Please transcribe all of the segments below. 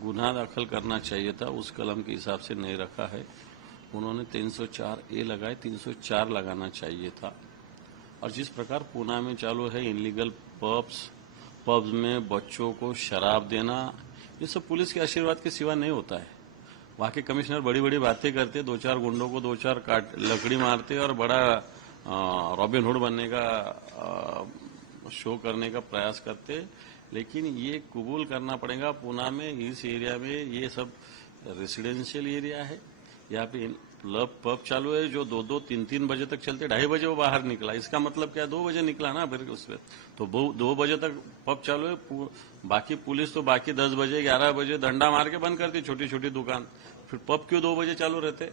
गुनाह दाखिल करना चाहिए था, उस कलम के हिसाब से नहीं रखा है। उन्होंने 304A लगाए, 304 लगाना चाहिए था। और जिस प्रकार पूना में चालू है इनलीगल पब्स में बच्चों को शराब देना, ये सब पुलिस के आशीर्वाद के सिवा नहीं होता है। वहाँ के कमिश्नर बड़ी बड़ी बातें करते, दो चार गुंडों को दो चार लकड़ी मारते और बड़ा रॉबिन हुड बनने का शो करने का प्रयास करते। लेकिन ये कबूल करना पड़ेगा, पूना में इस एरिया में ये सब रेसिडेंशियल एरिया है। यहाँ पे पब चालू है जो 2-2, 3-3 बजे तक चलते। 2:30 बजे वो बाहर निकला, इसका मतलब क्या 2 बजे निकला ना, फिर उसमें तो 2 बजे तक पब चालू है। बाकी पुलिस तो बाकी 10 बजे 11 बजे डंडा मार के बंद करती छोटी छोटी दुकान, फिर पब क्यों 2 बजे चालू रहते।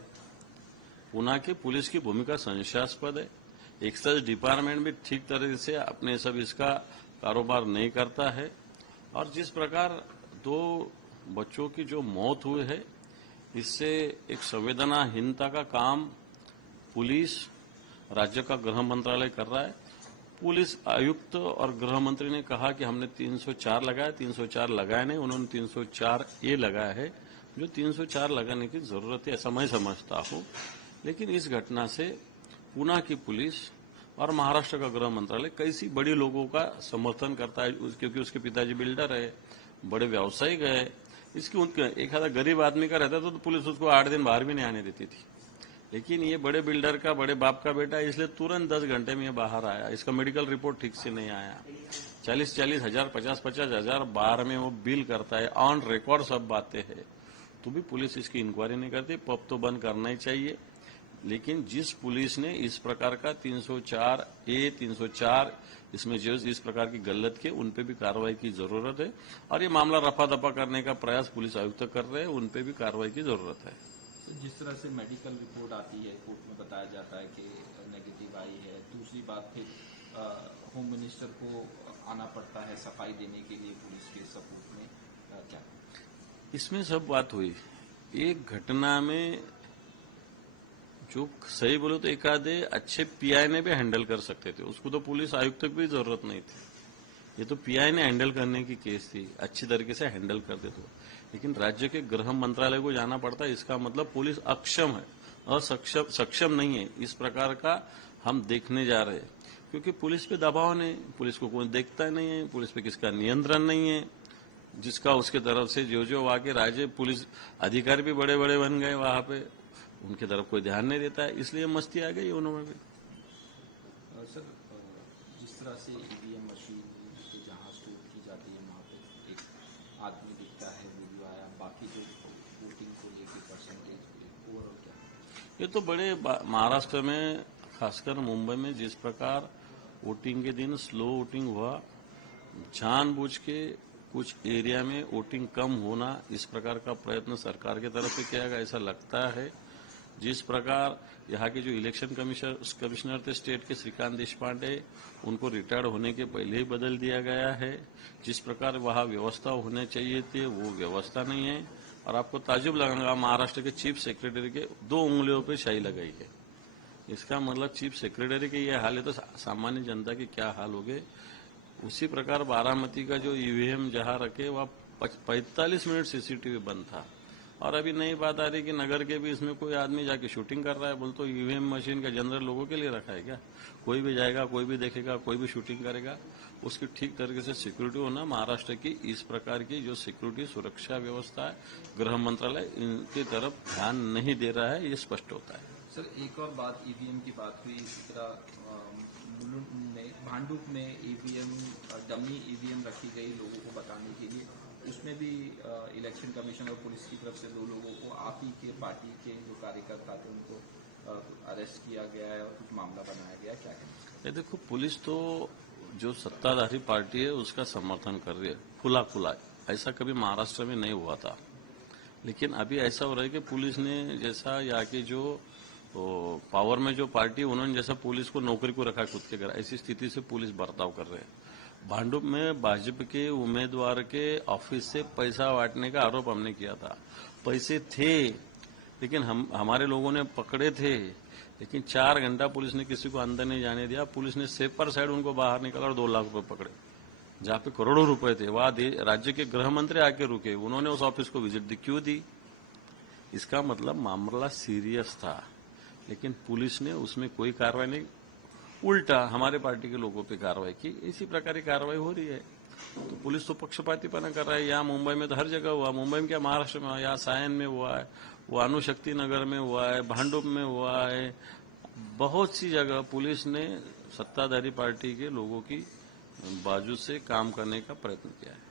पुना की पुलिस की भूमिका संशयास्पद है। एक्साइज डिपार्टमेंट भी ठीक तरह से अपने सब इसका कारोबार नहीं करता है। और जिस प्रकार 2 बच्चों की जो मौत हुई है, इससे एक संवेदनाहीनता का काम पुलिस, राज्य का गृह मंत्रालय कर रहा है। पुलिस आयुक्त और गृह मंत्री ने कहा कि हमने 304 लगाया, 304 लगाया नहीं, उन्होंने 304A लगाया है। जो 304 लगाने की जरूरत है ऐसा मैं समझता हूं। लेकिन इस घटना से पूना की पुलिस और महाराष्ट्र का गृह मंत्रालय कैसी बड़ी लोगों का समर्थन करता है, क्योंकि उसके पिताजी बिल्डर है, बड़े व्यावसायिक है। इसकी उनके एक आधा गरीब आदमी का रहता तो पुलिस उसको 8 दिन बाहर भी नहीं आने देती थी। लेकिन ये बड़े बिल्डर का, बड़े बाप का बेटा है, इसलिए तुरंत 10 घंटे में ये बाहर आया। इसका मेडिकल रिपोर्ट ठीक से नहीं आया। 40-40 हजार, 50-50 हजार बार में वो बिल करता है, ऑन रिकॉर्ड सब बातें हैं, तो भी पुलिस इसकी इंक्वायरी नहीं करती। पब तो बंद करना ही चाहिए। लेकिन जिस पुलिस ने इस प्रकार का 304A, 304 इसमें जो इस प्रकार की गलत के, उन पे भी कार्रवाई की जरूरत है। और ये मामला रफा दफा करने का प्रयास पुलिस आयुक्त कर रहे हैं, उन पे भी कार्रवाई की जरूरत है। जिस तरह से मेडिकल रिपोर्ट आती है, कोर्ट में बताया जाता है कि नेगेटिव आई है, दूसरी बात फिर होम मिनिस्टर को आना पड़ता है सफाई देने के लिए पुलिस के सपोर्ट में, क्या इसमें सब बात हुई। एक घटना में जो सही बोलो तो एक आधे अच्छे पीआई ने भी हैंडल कर सकते थे, उसको तो पुलिस आयुक्त की भी जरूरत नहीं थी। ये तो पीआई ने हैंडल करने की केस थी, अच्छी तरीके से हैंडल कर देते। लेकिन राज्य के गृह मंत्रालय को जाना पड़ता है, इसका मतलब पुलिस अक्षम है, सक्षम नहीं है। इस प्रकार का हम देखने जा रहे हैं, क्योंकि पुलिस पे दबाव नहीं, पुलिस को कोई देखता नहीं है, पुलिस पे किसका नियंत्रण नहीं है। जिसका उसके तरफ से जो वहां के राज्य पुलिस अधिकारी भी बड़े बड़े बन गए, वहां पे उनकी तरफ कोई ध्यान नहीं देता है, इसलिए मस्ती आ गई उन्होंने भी। सर, जिस तरह से ईवीएम मशीन जहां स्टोर की जाती है वहां पे एक आदमी दिखता है, वीडियो आया, बाकी जो वोटिंग को लेकर परसेंटेज ओवरऑल क्या, ये तो बड़े महाराष्ट्र में, खासकर मुंबई में जिस प्रकार वोटिंग के दिन स्लो वोटिंग हुआ, जानबूझ के कुछ एरिया में वोटिंग कम होना, इस प्रकार का प्रयत्न सरकार की तरफ से किया गया ऐसा लगता है। जिस प्रकार यहाँ के जो इलेक्शन कमिश्नर थे स्टेट के, श्रीकांत देशपांडे, उनको रिटायर्ड होने के पहले ही बदल दिया गया है। जिस प्रकार वहाँ व्यवस्था होने चाहिए थी वो व्यवस्था नहीं है। और आपको ताजुब लगेगा, महाराष्ट्र के चीफ सेक्रेटरी के 2 उंगलियों पे शाही लगाई है। इसका मतलब चीफ सेक्रेटरी के ये हाल है तो सामान्य जनता की क्या हाल हो गए। उसी प्रकार बारामती का जो ईवीएम जहां रखे वह 45 मिनट सीसीटीवी बंद था। और अभी नई बात आ रही कि नगर के भी इसमें कोई आदमी जाके शूटिंग कर रहा है। बोल तो ईवीएम मशीन का जनरल लोगों के लिए रखा है क्या? कोई भी जाएगा, कोई भी देखेगा, कोई भी शूटिंग करेगा। उसकी ठीक तरीके से सिक्योरिटी होना, महाराष्ट्र की इस प्रकार की जो सिक्योरिटी सुरक्षा व्यवस्था है, गृह मंत्रालय इनकी तरफ ध्यान नहीं दे रहा है, ये स्पष्ट होता है। सर, एक और बात, ईवीएम की बात हुई, इसी तरह भांडुप में ईवीएम, डमी ईवीएम रखी गई लोगों को बताने के लिए, उसमें भी इलेक्शन कमीशन और पुलिस की तरफ से 2 लोगों को, आप ही के पार्टी के जो कार्यकर्ता थे उनको अरेस्ट किया गया है और कुछ मामला बनाया गया है, क्या कहें? देखो, पुलिस तो जो सत्ताधारी पार्टी है उसका समर्थन कर रही है खुला खुला। ऐसा कभी महाराष्ट्र में नहीं हुआ था। लेकिन अभी ऐसा हो रहा है कि पुलिस ने जैसा यहाँ की जो पावर में जो पार्टी, उन्होंने जैसा पुलिस को नौकरी को रखा खुद के घर, ऐसी स्थिति से पुलिस बर्ताव कर रहे हैं। भांडुप में भाजपा के उम्मीदवार के ऑफिस से पैसा बांटने का आरोप हमने किया था। पैसे थे, लेकिन हमारे लोगों ने पकड़े थे, लेकिन 4 घंटा पुलिस ने किसी को अंदर नहीं जाने दिया। पुलिस ने सेपर साइड उनको बाहर निकाला और 2 लाख रुपए पकड़े। जहां पे करोड़ों रुपए थे वहां राज्य के गृह मंत्री आके रुके, उन्होंने उस ऑफिस को विजिट दी, क्यों दी? इसका मतलब मामला सीरियस था, लेकिन पुलिस ने उसमें कोई कार्रवाई नहीं, उल्टा हमारे पार्टी के लोगों पे कार्रवाई की। इसी प्रकार की कार्रवाई हो रही है। तो पुलिस तो पक्षपातीपना कर रहा है। यहाँ मुंबई में तो हर जगह हुआ, मुंबई में क्या महाराष्ट्र में हुआ, यहाँ सायन में हुआ है, वो अणुशक्ति नगर में हुआ है, भांडुप में हुआ है, बहुत सी जगह पुलिस ने सत्ताधारी पार्टी के लोगों की बाजू से काम करने का प्रयत्न किया है।